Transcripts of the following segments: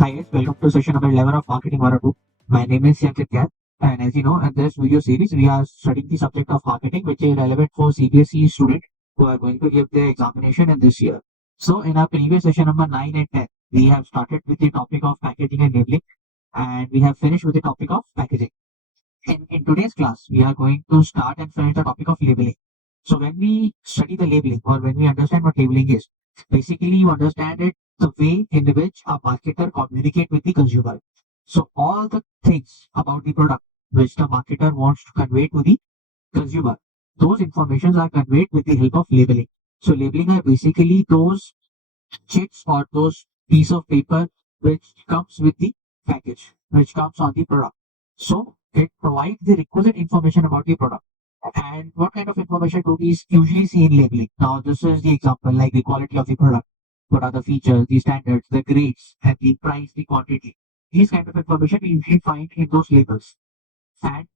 Hi guys, welcome to session number 11 of Marketing 102. My name is Yankit, and as you know, in this video series, we are studying the subject of marketing, which is relevant for CBSE students who are going to give their examination in this year. So, in our previous session number 9 and 10, we have started with the topic of packaging and labeling, and we have finished with the topic of packaging. In today's class, we are going to start and finish the topic of labeling. So, when we study the labeling or when we understand what labeling is, basically you understand it the way in which a marketer communicate with the consumer. So all the things about the product which the marketer wants to convey to the consumer, those informations are conveyed with the help of labeling. So labeling are basically those checks or those piece of paper which comes with the package, which comes on the product. So it provides the requisite information about the product. And what kind of information do we usually see in labeling? Now, this is the example, like the quality of the product. What are the features, the standards, the grades, and the price, the quantity. These kind of information we usually find in those labels. And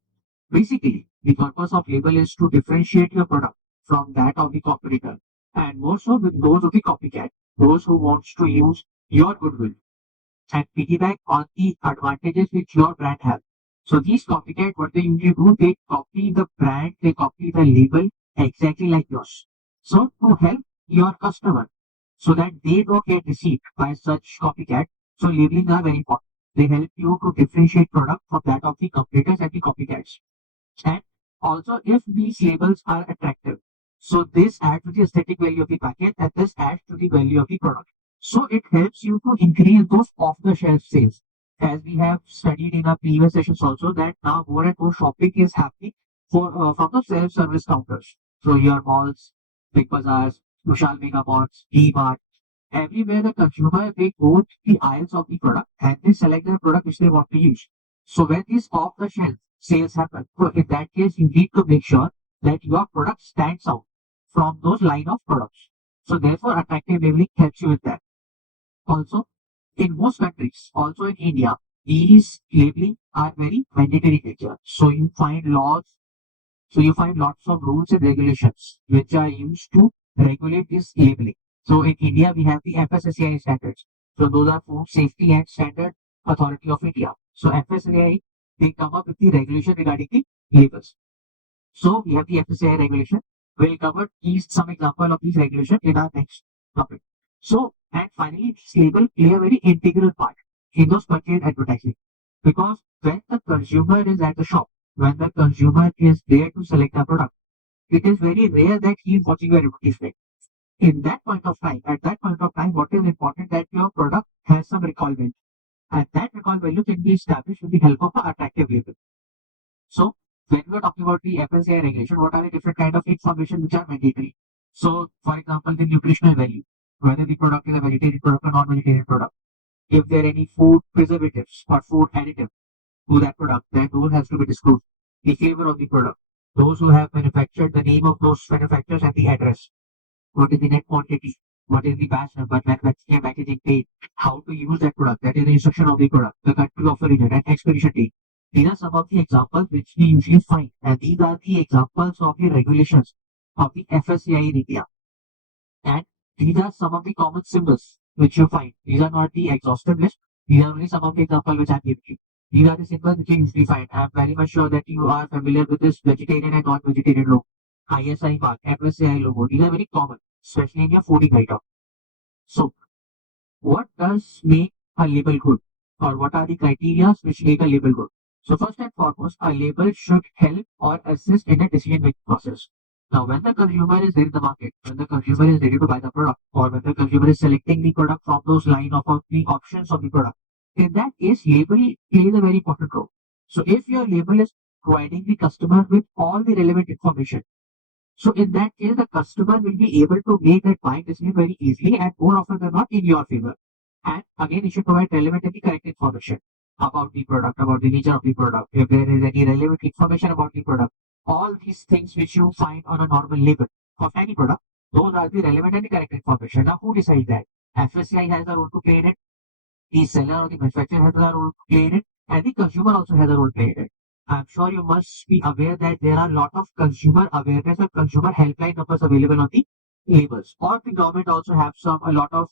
basically, the purpose of label is to differentiate your product from that of the competitor, and more so with those of the copycat, those who wants to use your goodwill and piggyback on the advantages which your brand has. So these copycat, what they usually do, they copy the brand, they copy the label exactly like yours. So to help your customer, so that they don't get deceived by such copycat, so labeling are very important. They help you to differentiate product from that of the competitors and the copycats. And also, if these labels are attractive, so this adds to the aesthetic value of the packet and this adds to the value of the product. So it helps you to increase those off-the-shelf sales. As we have studied in our previous sessions also, that now more and more shopping is happening from the self-service counters. So your malls, big bazaars, Vishal Mega Marts, D-Mart, everywhere the consumer they go to the aisles of the product and they select the product which they want to use. So when these off the shelf sales happen, so in that case you need to make sure that your product stands out from those line of products. So therefore attractive labeling helps you with that. Also, in most countries, also in India, these labeling are very mandatory in nature. So you find lots of rules and regulations which are used to regulate this labeling. So in India, we have the FSSAI standards. So those are Food Safety and Standard Authority of India. So FSSAI, they come up with the regulation regarding the labels. So we have the FSSAI regulation. We'll cover some example of these regulation in our next topic. So, and finally, this label play a very integral part in those purchase advertising. Because when the consumer is at the shop, when the consumer is there to select a product, it is very rare that he is watching your advertisement. In that point of time, at that point of time, what is important that your product has some recall value. And that recall value can be established with the help of an attractive label. So when we are talking about the FSAI regulation, what are the different kind of information which are mandatory? So for example, the nutritional value, whether the product is a vegetarian product or non-vegetarian product. If there are any food preservatives or food additives to that product, then those has to be disclosed. The flavor of the product, those who have manufactured, the name of those manufacturers and the address. What is the net quantity? What is the batch number, manufacturing and packaging date? How to use that product? That is the instruction of the product, the country of origin, and expiration date. These are some of the examples which we usually find, and these are the examples of the regulations of the FSCI in India. And these are some of the common symbols which you find. These are not the exhaustive list. These are only some of the examples which I am giving you. These are the symbols which you usually find. I am very much sure that you are familiar with this vegetarian and non-vegetarian logo. ISI mark, FSCI logo. These are very common, especially in your fooding item. So, what does make a label good? Or what are the criteria which make a label good? So, first and foremost, a label should help or assist in the decision-making process. Now, when the consumer is there in the market, when the consumer is ready to buy the product, or when the consumer is selecting the product from those line of the options of the product, in that case, label plays a very important role. So, if your label is providing the customer with all the relevant information, so in that case, the customer will be able to make that buying decision very easily and more often than not in your favor. And again, it should provide relevant and the correct information about the product, about the nature of the product, if there is any relevant information about the product. All these things which you find on a normal label of any product, those are the relevant and the correct information. Now, who decides that? FSCI has a role to play in it, the seller or the manufacturer has a role to play in it, and the consumer also has a role to play in it. I'm sure you must be aware that there are a lot of consumer awareness or consumer helpline numbers available on the labels. Or the government also have a lot of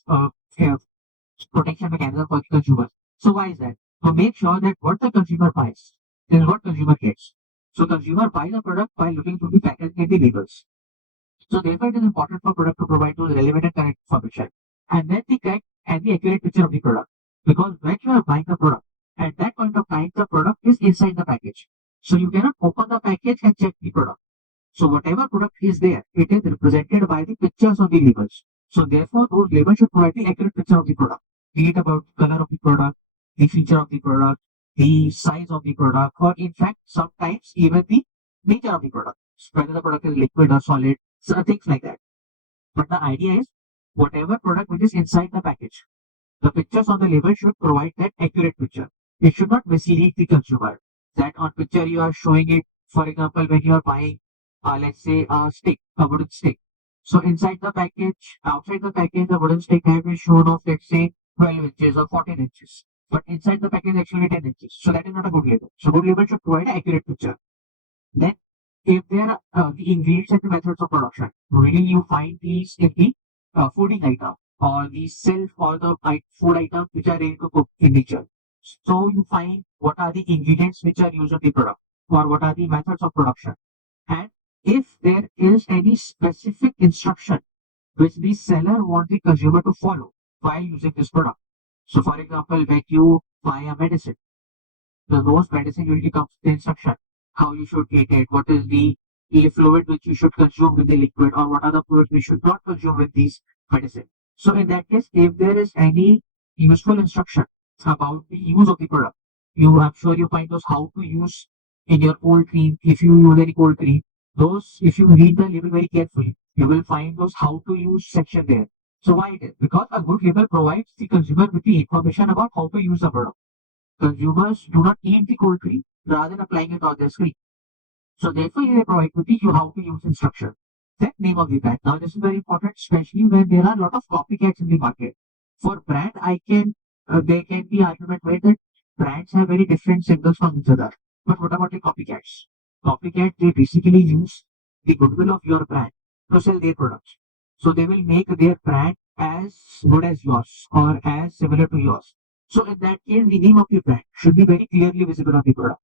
protection mechanism for the consumers. So why is that? To make sure that what the consumer buys is what consumer gets. So consumer buys a product by looking through the packaging and the labels. So therefore, it is important for product to provide those relevant and correct information, and then the correct and the accurate picture of the product. Because when you are buying the product, at that point of time, the product is inside the package. So you cannot open the package and check the product. So whatever product is there, it is represented by the pictures on the labels. So therefore, those labels should provide the accurate picture of the product. Be it about the color of the product, the feature of the product, the size of the product, or in fact, sometimes even the nature of the product, whether the product is liquid or solid, so things like that. But the idea is whatever product which is inside the package, the pictures on the label should provide that accurate picture. It should not mislead the consumer. That on picture you are showing it, for example, when you are buying, let's say, a stick, a wooden stick. So inside the package, outside the package, the wooden stick have been shown of, let's say, 12 inches or 14 inches. But inside the package, actually 10 inches. So that is not a good label. So good label should provide an accurate picture. Then, if there are the ingredients and the methods of production, really you find these in the fooding item or the self or the food items which are ready to cook in nature. So you find what are the ingredients which are used in the product or what are the methods of production. And if there is any specific instruction which the seller wants the consumer to follow while using this product. So for example, when you buy a medicine, the most medicine usually comes with the instruction how you should take it, what is the fluid which you should consume with the liquid, or what are the fluids we should not consume with these medicine. So in that case, if there is any useful instruction about the use of the product, I'm sure you find those how to use in your cold cream. If you use any cold cream, those if you read the label very carefully, you will find those how to use section there. So why it is? Because a good label provides the consumer with the information about how to use the product. Consumers do not eat the cold cream rather than applying it on their screen. So therefore, they provide to teach you how to use instruction. That name of the brand. Now this is very important, especially when there are a lot of copycats in the market. For brand, there can be argument made that brands have very different symbols from each other. But what about the copycats? Copycats, they basically use the goodwill of your brand to sell their products. So they will make their brand as good as yours or as similar to yours. So in that case, the name of the brand should be very clearly visible on the product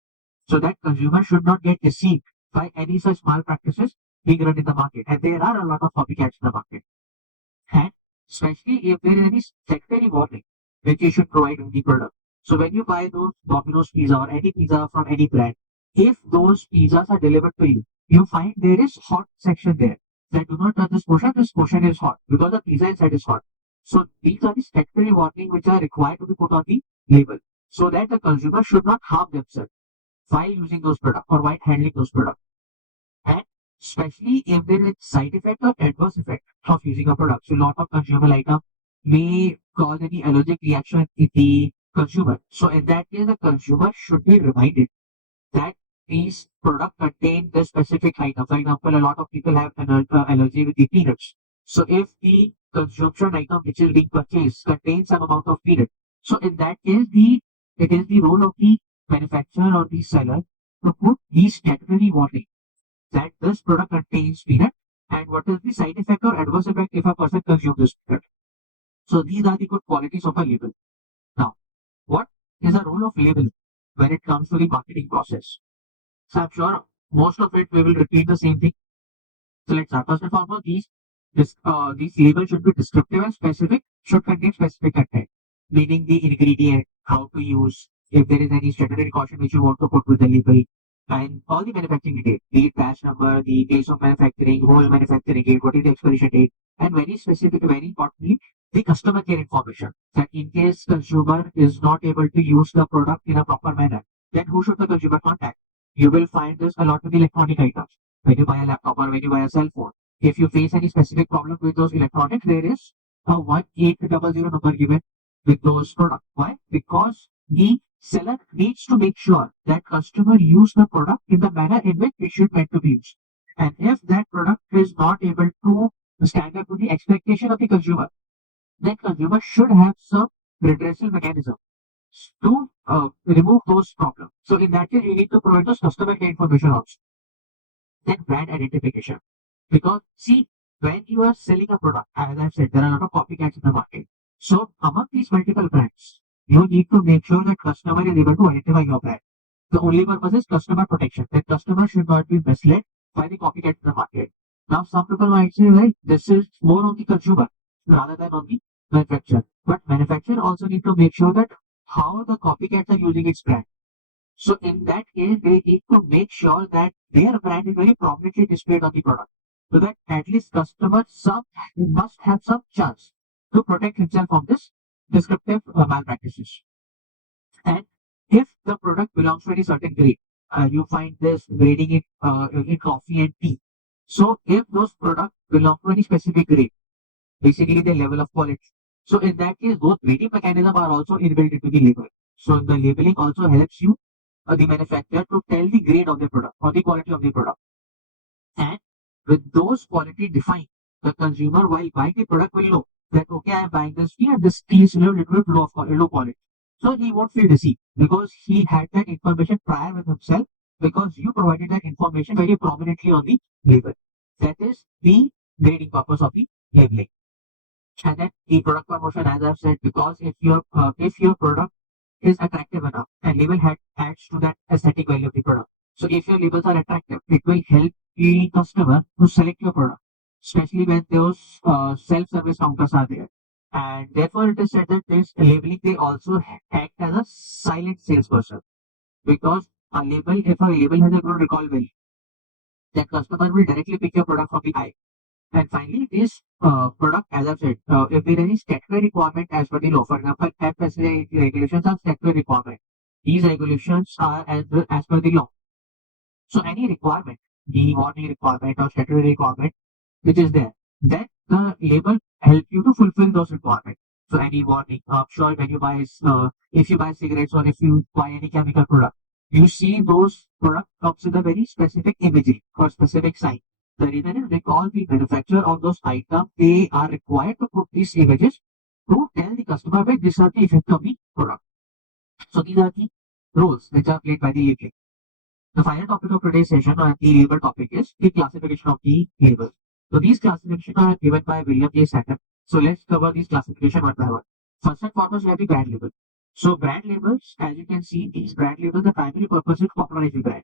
so that consumers should not get deceived by any such malpractices being run in the market. And there are a lot of copycats in the market. And especially if there is any secondary warning which you should provide in the product. So when you buy those Domino's pizza or any pizza from any brand, if those pizzas are delivered to you, you find there is hot section there. That do not touch this portion is hot because the pizza inside is hot. So these are the secondary warning which are required to be put on the label so that the consumer should not harm themselves while using those products or while handling those products. And especially if there is side effect or adverse effect of using a product. So a lot of consumable item may cause any allergic reaction in the consumer. So in that case, the consumer should be reminded that these products contain the specific item. For example, a lot of people have an allergy with the peanuts. So if the consumption item which is being purchased contains some amount of peanut, so in that case, it is the role of the manufacturer or the seller to put these category warning that this product contains peanut and what is the side effect or adverse effect if a person consumes this peanut. So these are the good qualities of a label. Now, what is the role of label when it comes to the marketing process? So I'm sure most of it we will repeat the same thing. So let's start. First and foremost, these labels should be descriptive and specific, should contain specific content, meaning the ingredient, how to use, if there is any statutory caution which you want to put with the label, and all the manufacturing detail, the batch number, the place of manufacturing, whole manufacturing date, what is the expiration date, and very specific, very importantly, the customer care information. That in case consumer is not able to use the product in a proper manner, then who should the consumer contact? You will find this a lot with electronic items. When you buy a laptop or when you buy a cell phone, if you face any specific problem with those electronics, there is a 1800 number given with those products. Why? Because the seller needs to make sure that customer use the product in the manner in which it should meant to be used. And if that product is not able to stand up to the expectation of the consumer, then consumer should have some redressal mechanism to remove those problems. So in that case, you need to provide those customer care information also. Then brand identification. Because see, when you are selling a product, as I've said, there are a lot of copycats in the market. So among these multiple brands, You need to make sure that customer is able to identify your brand. The only purpose is customer protection. The customer should not be misled by the copycat in the market. Now, some people might say, right, this is more on the consumer rather than on the manufacturer. But manufacturer also need to make sure that how the copycats are using its brand. So in that case, they need to make sure that their brand is very prominently displayed on the product, so that at least customer some must have some chance to protect himself from this descriptive malpractices. And if the product belongs to any certain grade, you find this grading in coffee and tea. So if those products belong to any specific grade, basically the level of quality. So in that case, those grading mechanisms are also inbuilt into the label. So the labeling also helps you, the manufacturer, to tell the grade of the product or the quality of the product. And with those quality defined, the consumer while buying the product will know that okay, I am buying this tea and this tea is a little bit low quality. So he won't feel deceived because he had that information prior with himself, because you provided that information very prominently on the label. That is the grading purpose of the labeling. And then the product promotion, as I've said, because if your product is attractive enough and label adds to that aesthetic value of the product. So if your labels are attractive, it will help the customer to select your product, especially when those self-service counters are there. And therefore, it is said that this labeling, they also act as a silent salesperson, because if a label has a good recall value, then customer will directly pick your product from the eye. And finally, this product, as I've said, if there is any statutory requirement as per the law, for example, FSA regulations are statutory requirement. These regulations are as per the law. So any requirement, the warning requirement or statutory requirement, which is there, then the label help you to fulfill those requirements. So any warning, sure, when you buy, if you buy cigarettes or if you buy any chemical product, you see those product comes with a very specific imagery or specific sign. The reason is because the manufacturer of those items, they are required to put these images to tell the customer that these are the effect of the product. So these are the roles which are played by the labeling. The final topic of today's session and the label topic is the classification of the labels. So these classifications are given by William J. Satter. So let's cover these classification one by one. First and foremost, we have the brand label. So brand labels, as you can see, these brand labels, the primary purpose is to popularize the brand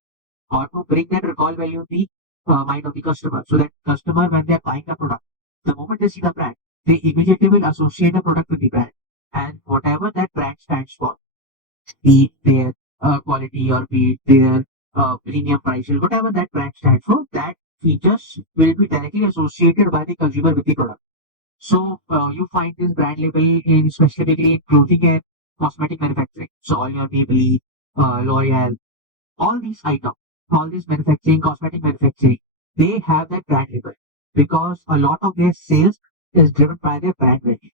or to bring that recall value in the mind of the customer, so that customer, when they are buying the product, the moment they see the brand, they immediately will associate the product with the brand and whatever that brand stands for, be it their quality or be it their premium prices, whatever that brand stands for, that features will be directly associated by the consumer with the product. So you find this brand label in specifically in clothing and cosmetic manufacturing. So all your Maybelline, L'Oreal, all these items, all this manufacturing, cosmetic manufacturing, they have that brand label because a lot of their sales is driven by their brand value.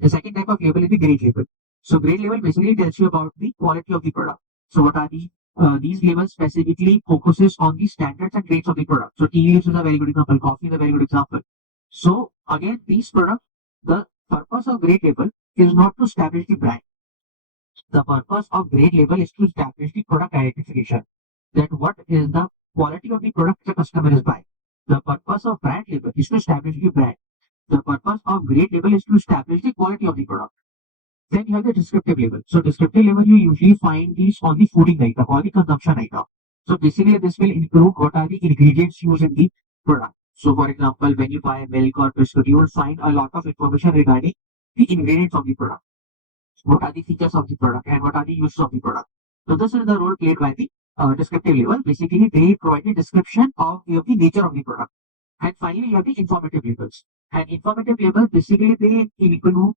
The second type of label is the grade label. So grade label basically tells you about the quality of the product. So what are these labels specifically focuses on the standards and grades of the product. So tea leaves is a very good example. Coffee is a very good example. So again, these products, the purpose of grade label is not to establish the brand. The purpose of grade label is to establish the product identification. That what is the quality of the product the customer is buying. The purpose of brand label is to establish the brand. The purpose of grade label is to establish the quality of the product. Then you have the descriptive label. So descriptive label, you usually find these on the fooding item or the consumption item. So basically this will include what are the ingredients used in the product. So for example, when you buy milk or biscuit, you will find a lot of information regarding the ingredients of the product. What are the features of the product and what are the uses of the product. So this is the role played by the descriptive label. Basically, they provide a description of the nature of the product. And finally, you have the informative labels. And informative labels, basically, they include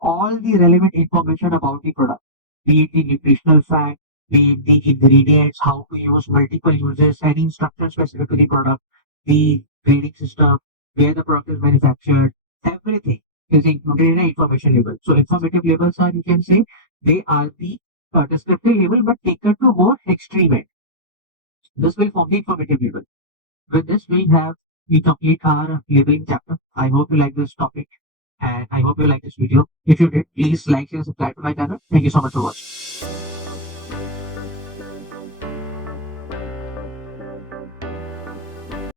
all the relevant information about the product, be it the nutritional fact, be it the ingredients, how to use multiple uses, any instructions specific to the product, the grading system, where the product is manufactured, everything is included in an information label. So informative labels are, you can say, they are the descriptive label but taken to more extreme end. This will form the informative label. With this, we complete our labeling chapter. I hope you like this topic and I hope you like this video. If you did, please like and subscribe to my channel. Thank you so much for watching.